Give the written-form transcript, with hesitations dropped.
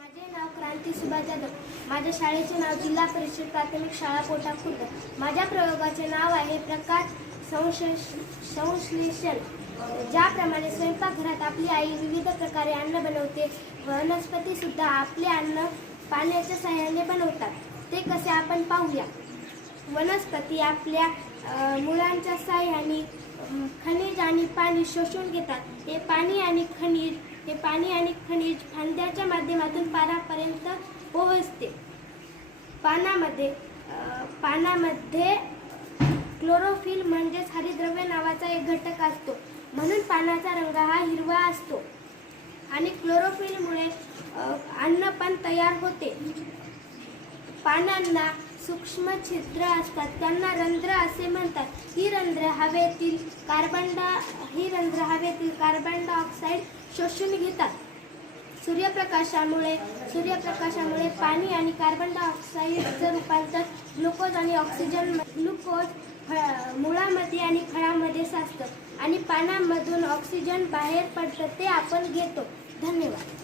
माझे नाव क्रांती सुभाष जाधव. माझ्या शाळेचे नाव जिल्हा परिषद प्राथमिक शाळा कोटा खुर्द. माझ्या प्रयोगाचे नाव आहे प्रकाश संश्लेषण. ज्याप्रमाणे स्वयंपाकघरात आपली आई विविध प्रकारे अन्न बनवते, वनस्पती सुद्धा आपले अन्न पाण्याच्या सहाय्याने बनवतात. ते कसे आपण पाहूया. वनस्पती आपल्या मुळांच्या सहाय्याने खनिज आणि पाणी शोषून घेतात. हे पाणी आणि खनिज फांद्याच्या माध्यमातून पानापर्यंत पोहोचते. पानामध्ये क्लोरोफिल म्हणजेच हरितद्रव्य नावाचा एक घटक असतो. म्हणून पानाचा रंग हा हिरवा असतो. आणि क्लोरोफिलमुळे अन्न पण तयार होते. पानांना सूक्ष्म छिद्र असतात, त्यांना रंध्र असे म्हणतात. ही रंध्र हवेतील कार्बन डायऑक्साईड शोषून घेतात. सूर्यप्रकाशामुळे पाणी आणि कार्बन डायऑक्साईडचं रूपांतर ग्लुकोज आणि ग्लुकोज मुळामध्ये आणि फळामध्ये साचतं आणि पानांमधून ऑक्सिजन बाहेर पडतं, ते आपण घेतो. धन्यवाद.